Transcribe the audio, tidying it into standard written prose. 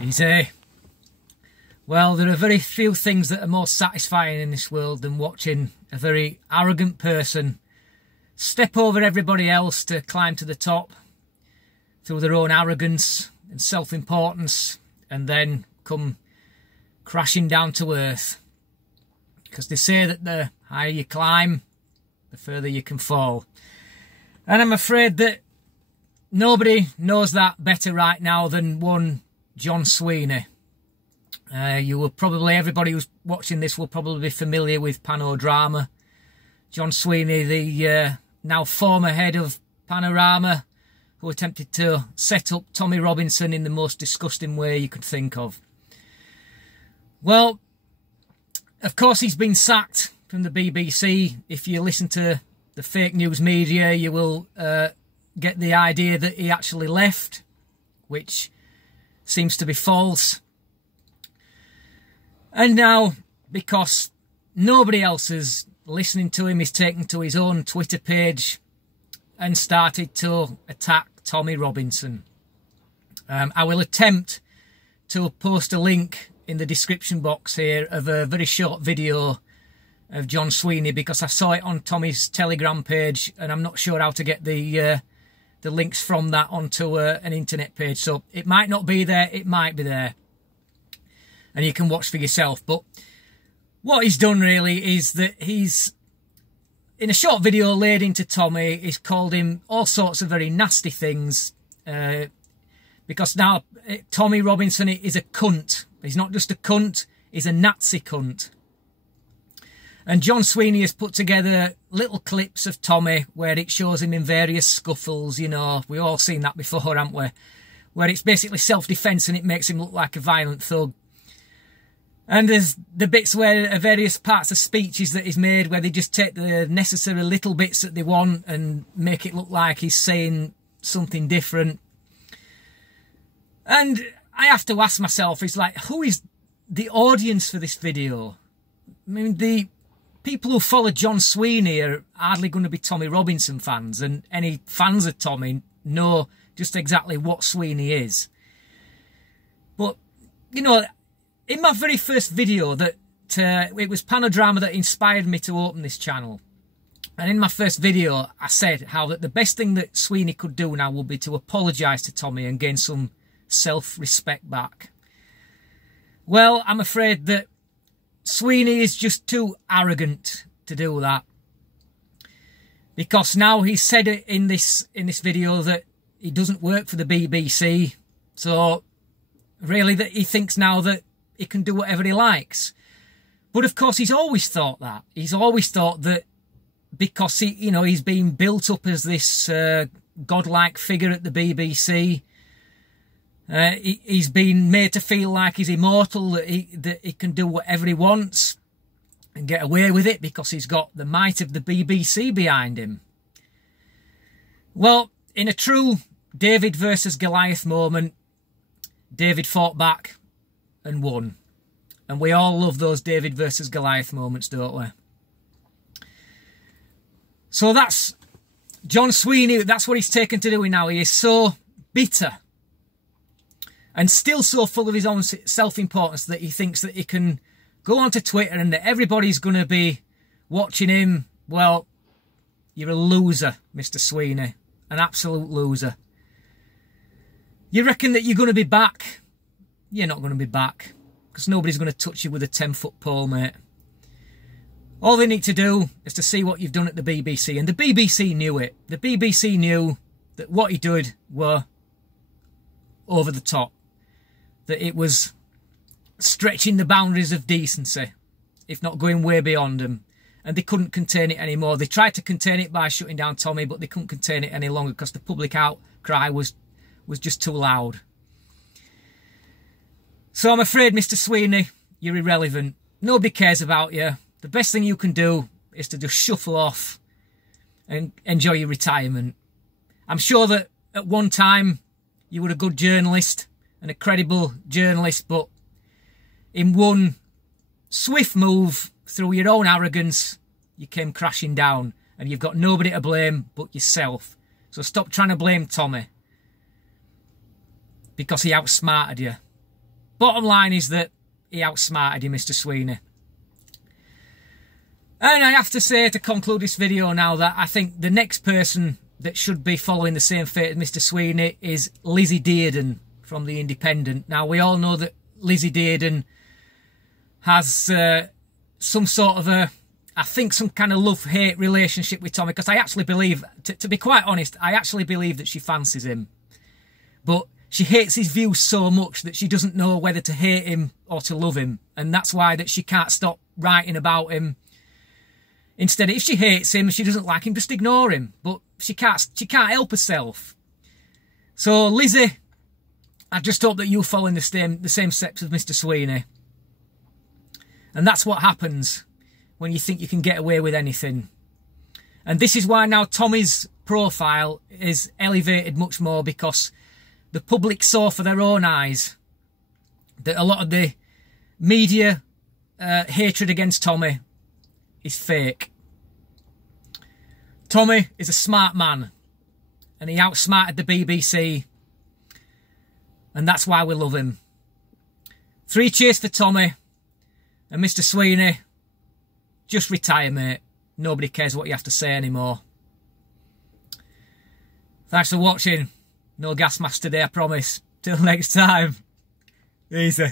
Easy. Well, there are very few things that are more satisfying in this world than watching a very arrogant person step over everybody else to climb to the top through their own arrogance and self-importance, and then come crashing down to earth. Because they say that the higher you climb, the further you can fall. And I'm afraid that nobody knows that better right now than one John Sweeney. Everybody who's watching this will probably be familiar with Panorama. John Sweeney, the now former head of Panorama, who attempted to set up Tommy Robinson in the most disgusting way you could think of. Well, of course he's been sacked from the BBC. If you listen to the fake news media, you will get the idea that he actually left, which seems to be false. And now, because nobody else is listening to him, he's taken to his own Twitter page and started to attack Tommy Robinson. I will attempt to post a link in the description box here of a very short video of John Sweeney, because I saw it on Tommy's Telegram page and I'm not sure how to get the links from that onto an internet page. So it might not be there, it might be there, and you can watch for yourself. But what he's done really is that he's, in a short video laid into Tommy, he's called him all sorts of very nasty things, because now Tommy Robinson is a cunt. He's not just a cunt, he's a Nazi cunt. And John Sweeney has put together little clips of Tommy where it shows him in various scuffles, you know, we've all seen that before, haven't we? Where it's basically self-defence and it makes him look like a violent thug. And there's the bits where various parts of speeches that he's made where they just take the necessary little bits that they want and make it look like he's saying something different. And I have to ask myself, it's like, who is the audience for this video? I mean, the people who follow John Sweeney are hardly going to be Tommy Robinson fans, and any fans of Tommy know just exactly what Sweeney is. But, you know, in my very first video, that it was Panorama that inspired me to open this channel. And in my first video, I said how that the best thing that Sweeney could do now would be to apologise to Tommy and gain some self-respect back. Well, I'm afraid that Sweeney is just too arrogant to do that, because now he's said it in this video that he doesn't work for the BBC, so really that he thinks now that he can do whatever he likes. But of course he's always thought that. He's always thought that because he's been built up as this godlike figure at the BBC. He's been made to feel like he's immortal, that he can do whatever he wants and get away with it because he's got the might of the BBC behind him. Well, in a true David versus Goliath moment, David fought back and won. And we all love those David versus Goliath moments, don't we? So that's John Sweeney, that's what he's taken to doing now. He is so bitter and still so full of his own self-importance that he thinks that he can go onto Twitter and that everybody's going to be watching him. Well, you're a loser, Mr. Sweeney. An absolute loser. You reckon that you're going to be back? You're not going to be back, because nobody's going to touch you with a 10-foot pole, mate. All they need to do is to see what you've done at the BBC. And the BBC knew it. The BBC knew that what he did were over the top. That it was stretching the boundaries of decency, if not going way beyond them. And they couldn't contain it anymore. They tried to contain it by shutting down Tommy, but they couldn't contain it any longer because the public outcry was just too loud. So I'm afraid, Mr. Sweeney, you're irrelevant. Nobody cares about you. The best thing you can do is to just shuffle off and enjoy your retirement. I'm sure that at one time you were a good journalist and a credible journalist, but in one swift move through your own arrogance, you came crashing down, and you've got nobody to blame but yourself. So stop trying to blame Tommy, because he outsmarted you. bottom line is that he outsmarted you, Mr. Sweeney. And I have to say, to conclude this video now, that I think the next person that should be following the same fate as Mr. Sweeney is Lizzie Dearden from The Independent. Now, we all know that Lizzie Dearden has some sort of I think some kind of love-hate relationship with Tommy, because I actually believe, to be quite honest, I actually believe that she fancies him. But she hates his views so much that she doesn't know whether to hate him or to love him. And that's why that she can't stop writing about him. Instead, if she hates him, she doesn't like him, just ignore him. But she can't help herself. So, Lizzie, I just hope that you're following the same steps as Mr. Sweeney. And that's what happens when you think you can get away with anything. And this is why now Tommy's profile is elevated much more, because the public saw for their own eyes that a lot of the media hatred against Tommy is fake. Tommy is a smart man, and he outsmarted the BBC, and that's why we love him. 3 cheers for Tommy. And Mr. Sweeney, just retire, mate. Nobody cares what you have to say anymore. Thanks for watching. No gas mask today, I promise. Till next time. Easy.